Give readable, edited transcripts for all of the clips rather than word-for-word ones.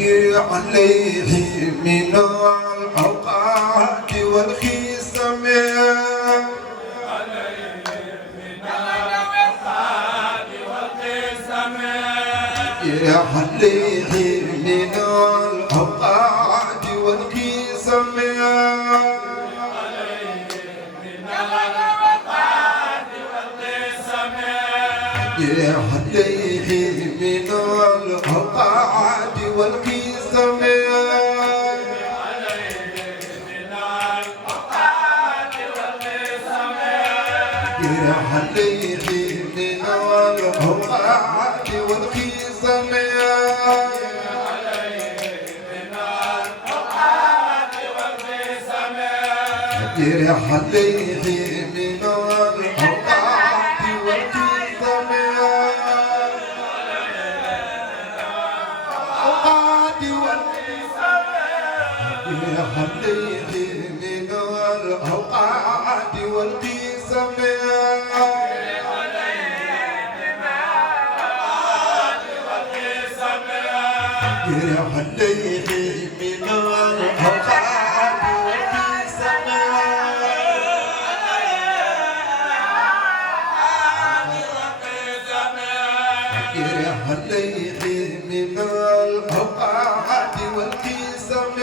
عليه من الأوقات والخصام عليه من الأوقات والخصام عليه من الأوقات والقسم عليه من الأوقات والقسم عليه من الأوقات والقسم عليه من الأوقات والقسم عليه من الأوقات والقسم عليه من الأوقات والقسم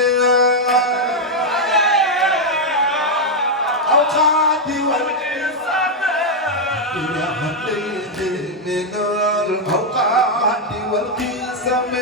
أوقات والقسم عليه من الأوقات والقسم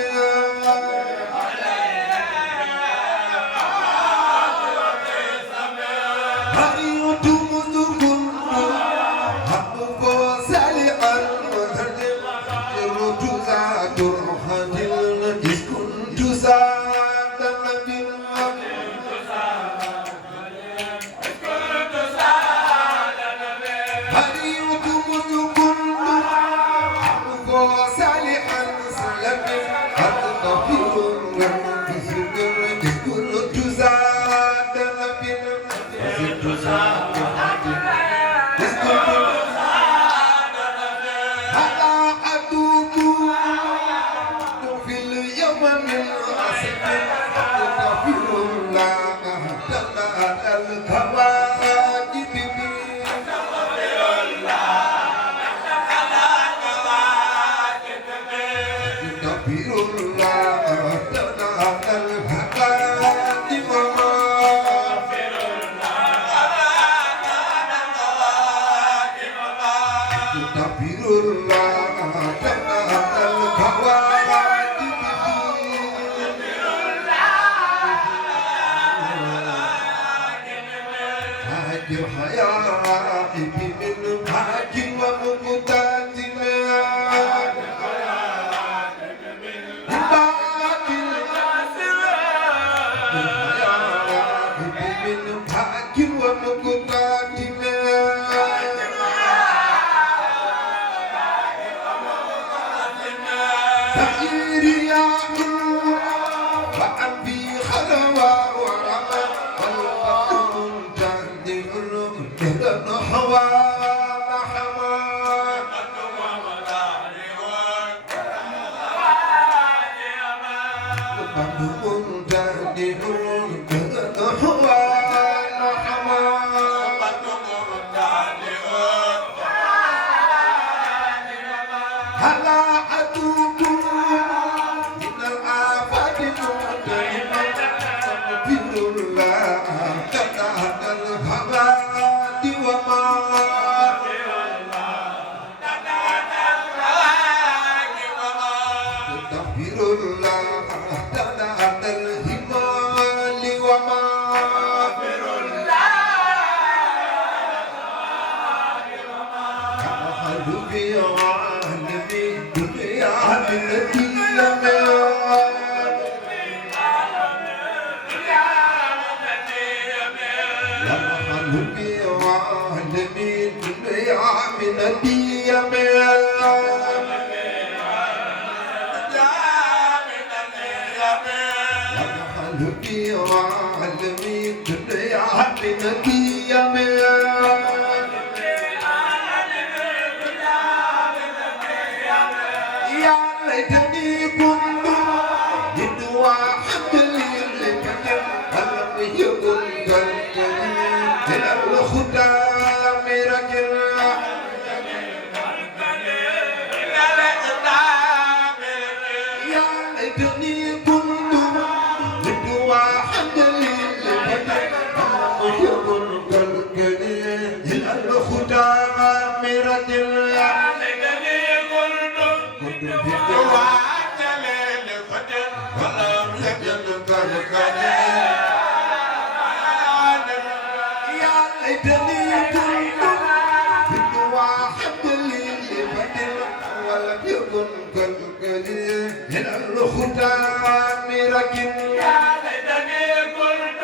يا ليتني كنت واحد اللي بدل ولم يكن كالكريم إلى الختام رجل يا ليتني كنت مثل واحد اللي بدل ولم يكن كالكريم إلى الختام رجل الختام ركن يا ليتني كنت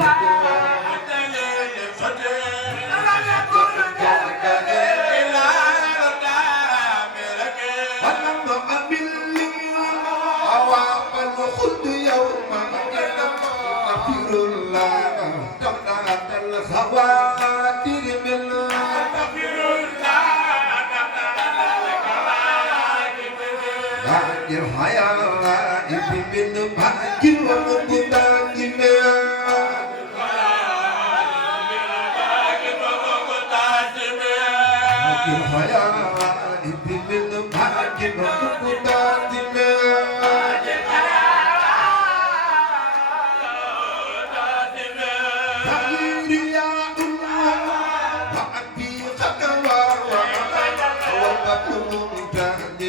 واحد للفتن ولم يكن كالكريم ولم أمل عوام الخلد يوما نفير الله تمنعت الخواتر من نفير الله الحياة من باكر ومقتدم الحياة من باكر ومقتدم فإرياء وأبي خطوة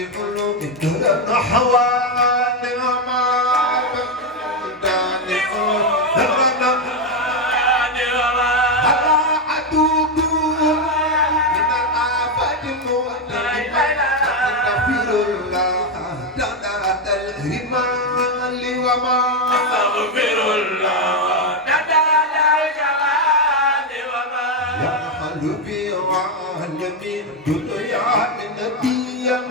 ومقتدم حوالي أمام داني ألا أتوب من الآفات المؤلمة أستغفر الله دنات الرمال وما أستغفر الله دنات الجلال وما يا قلبي وعلمي دنيا من الديم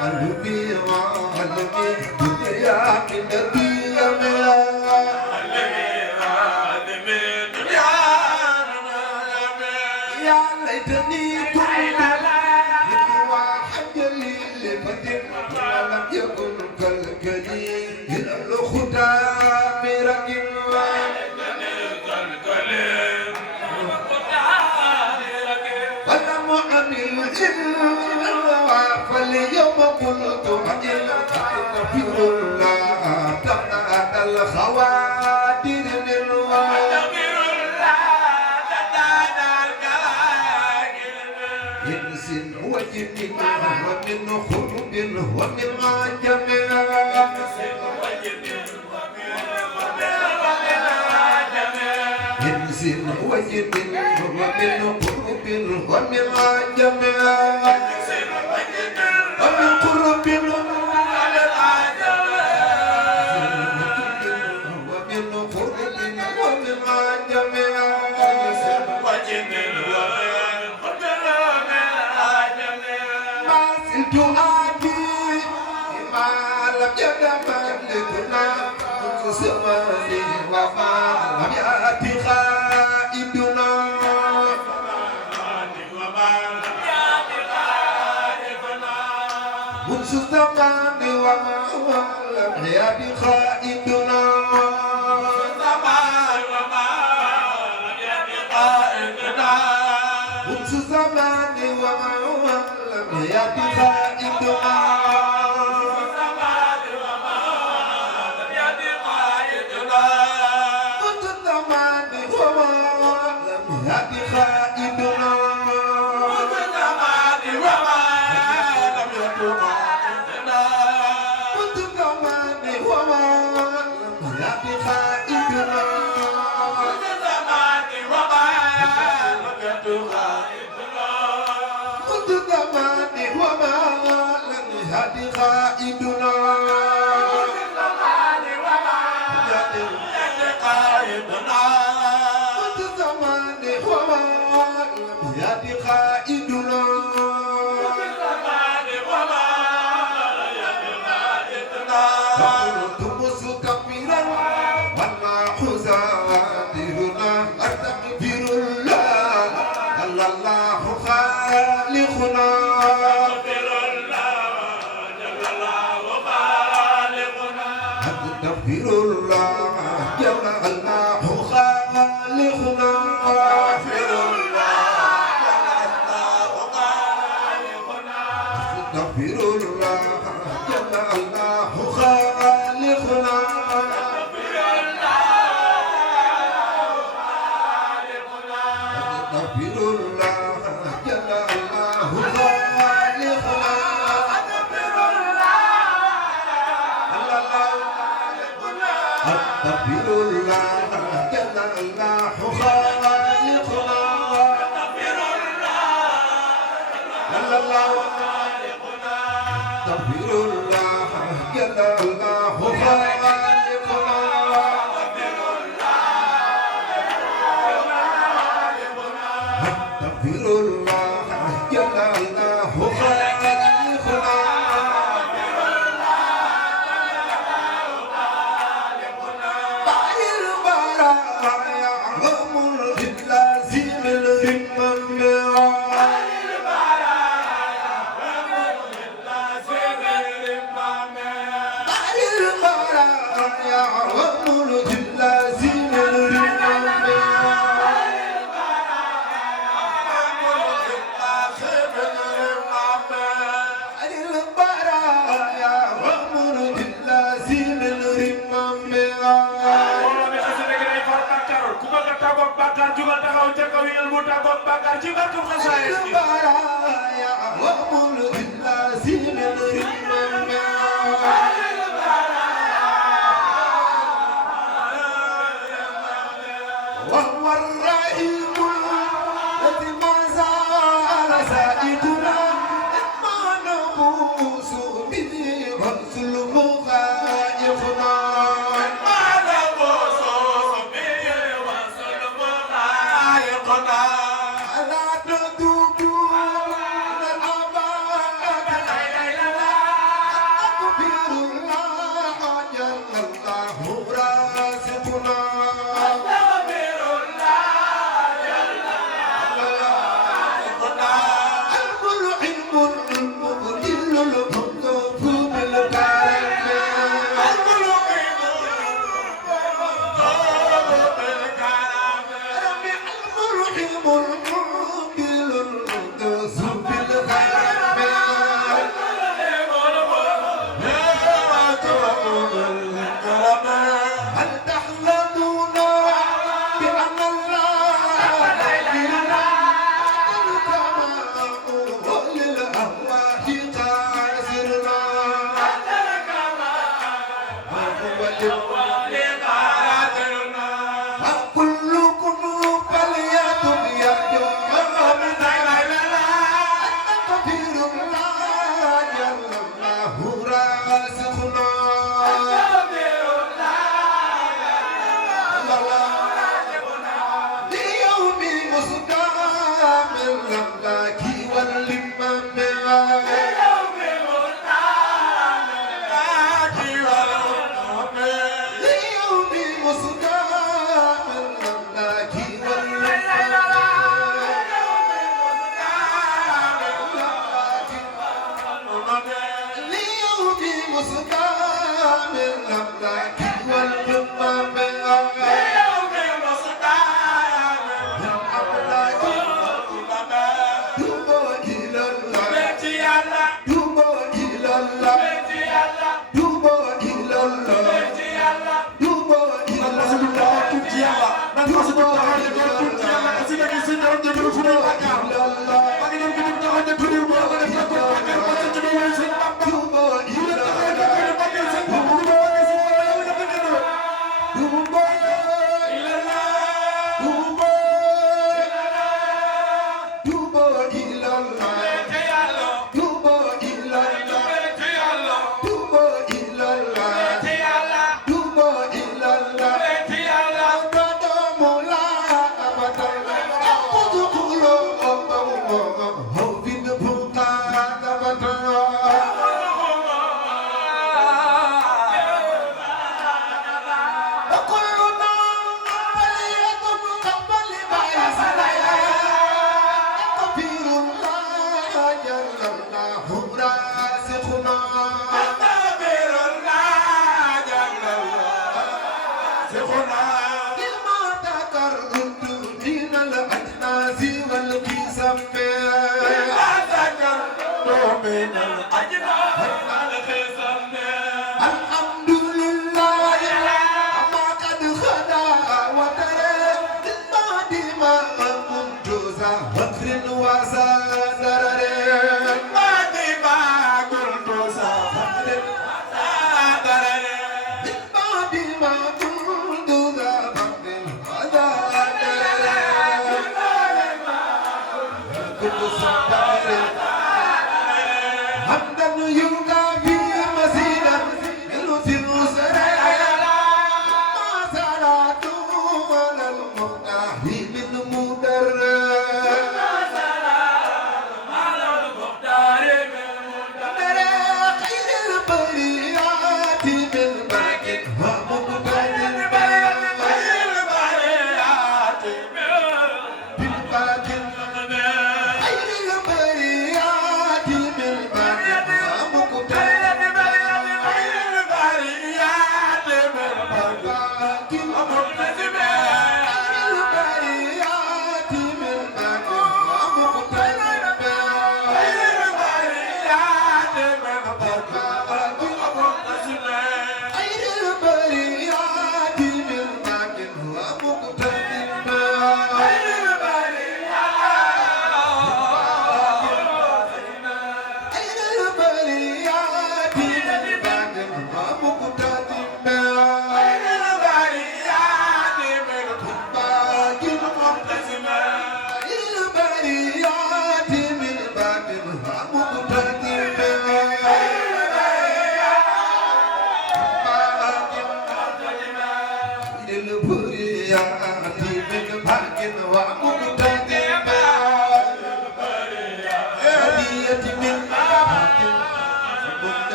قلبي وعلمي دنيا من الديم يا ليتني كنت مثل واحد للفتن ولم يكن كالكريم إلى الختام ركن ولم أمل فاليوم قلت أجل أستغفر الله تمنعت الخواتر من إنس وجن ومن خلق ومن عجم إنس وجن ومن قرب ومن عجم ومن قرب على العجم ومن قرب ومن عجم وجن ما زلت آتي ما لم يتملكنا منذ زماني وما لم يأتي خائدنا منذ الزمان وما لم يأتي خائدنا منذ الزمان وما لم يأتي خائدنا وما أستغفر الله جل الله خالقنا أستغفر الله جل الله خالقنا أستغفر الله جل الله خالقنا أستغفر الله جل الله خالقنا أستغفر الله جل الله خالقنا أستغفر الله جل الله خالقنا jugal taxaw ca kaw yël mu tàggoog bàkkaar ci barke xasaayid gi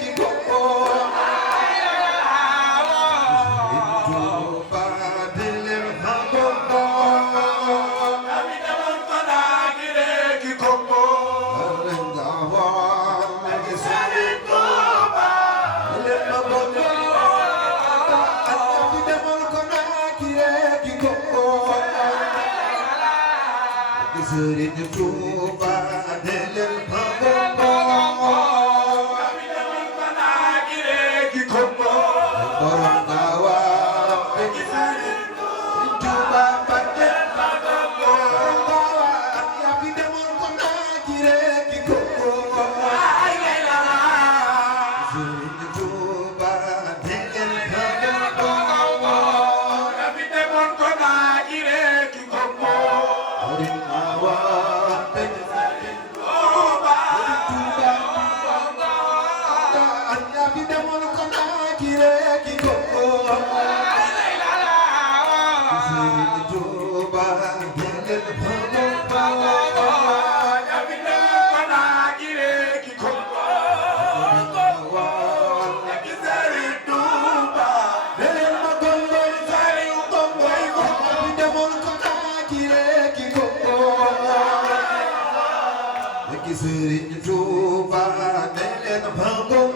Ki Serigne Touba delel Bamba borom gawa Serigne Touba Mbacké borom gawa ya fi demoon ko naa ci rek ko Serigne Touba delel Bamba ya fi demoon ko naa ci rek ko borom gawa Serigne Touba ya fi demoon ko naa ci rek ko Serigne Touba delel Serigne Touba delel Bamba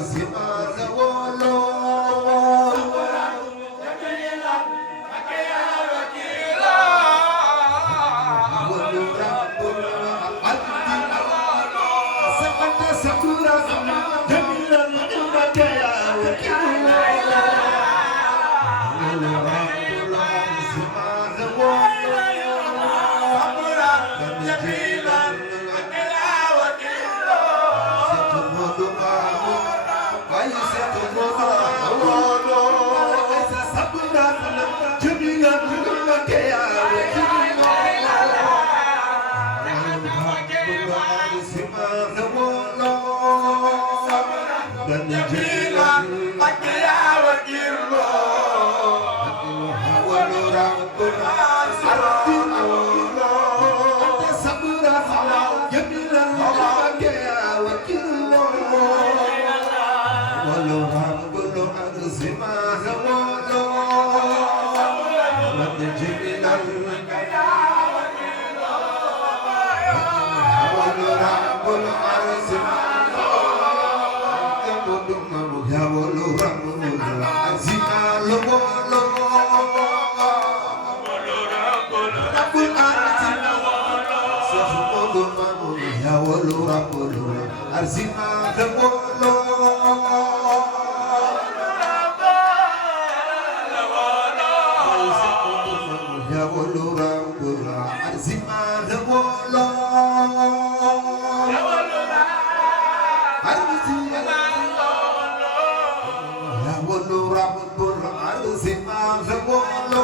Zima Arzima the Bolo Yawolura Bula Arzima the Bolo Yawolura Bula Arzima the Bolo Arzima the Bolo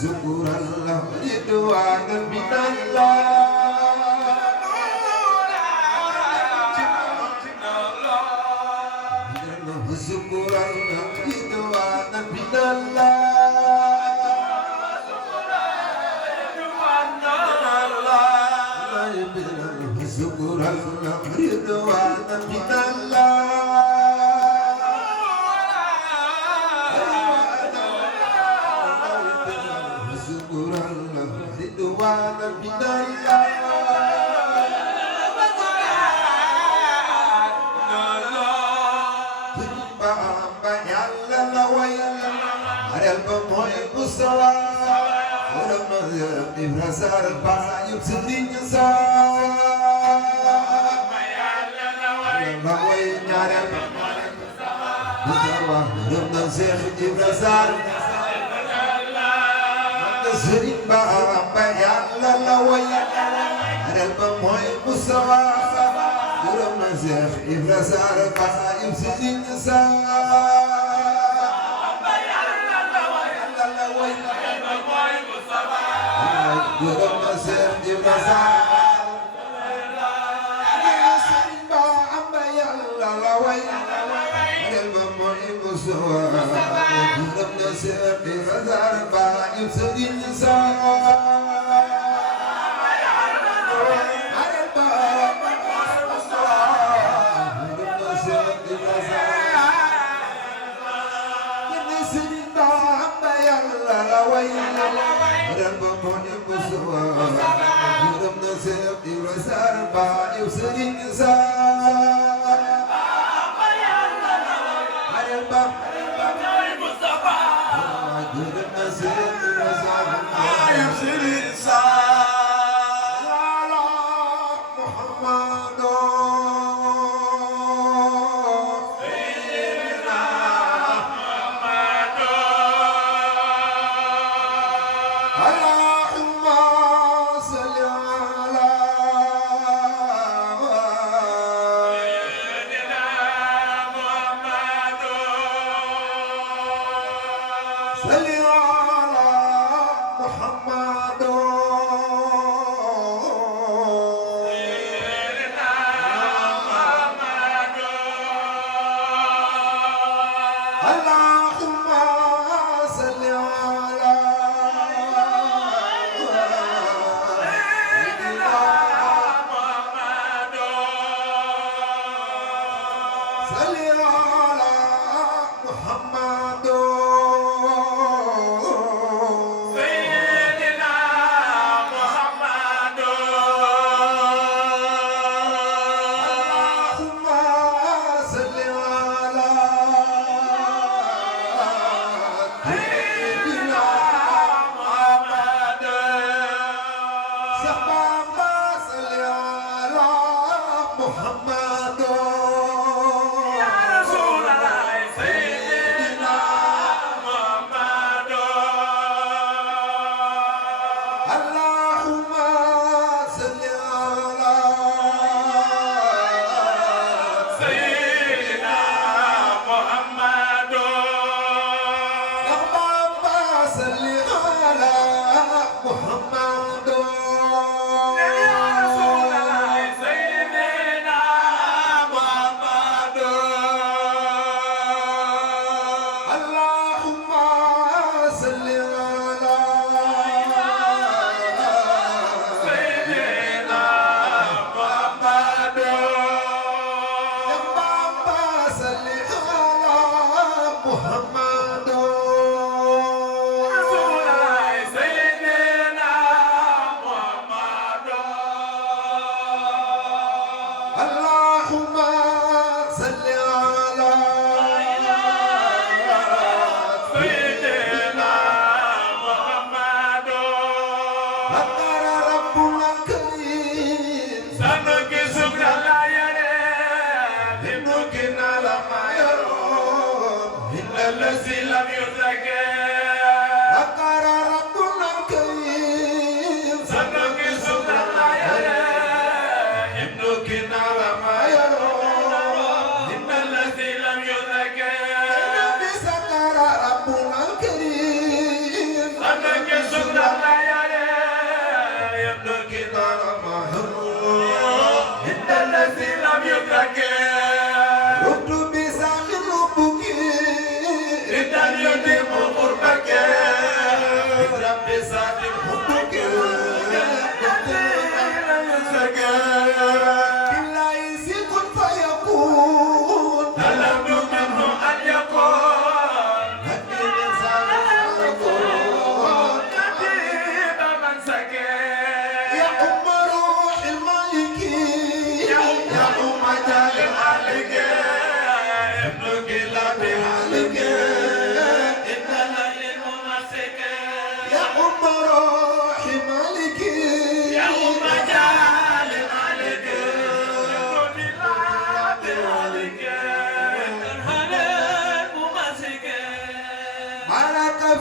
شكرا له رضوانا من الله شكرا له رضوانا من الله شكرا له رضوانا من الله رضوانا من الله Bamba Yàlla la wayal arel ba mooy Mustafa borom na Ibra Sar ba yub Sëriñ Saar la way ñaareel Mustafa borom na Seex Ibra Sar Sëriñ Bamba Yàlla la wayal arel ba mooy Mustafa borom na Seex Ibra Sar ba yub Sëriñ Saar borom na Seex Ibra Sar Sëriñ Bamba Yàlla la wayal arel ba mooy Mustafa borom na Seex Ibra Sar ba yub Sëriñ Saar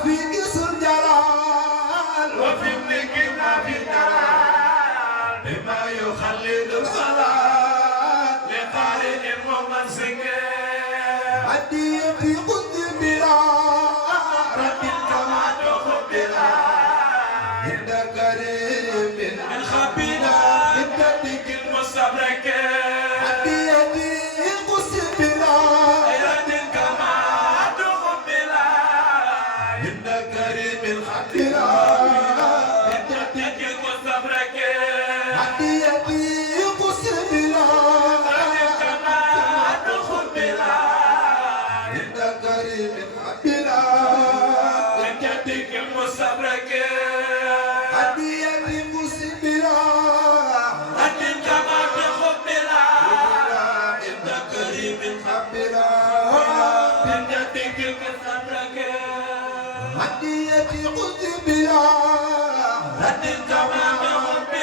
نفيس الجلال وفي ابنك في الدلال بما يخلد الصلاة لخالد ممسك هديتي قد بلا رد كما تخبلا عند كريم من خبينا عندك المستبرك هديتي قد بلا رد كما تخبلا عند كريم خبيرا عندك المستبرك هديتي قد بلا رد كما تخبلا عند كريم خبيرا عندك المستبرك هديتي قد بلا رد كما تخبلا عند كريم خبيرا عندك المستبرك هديتي قد بلا رد كما تخبلا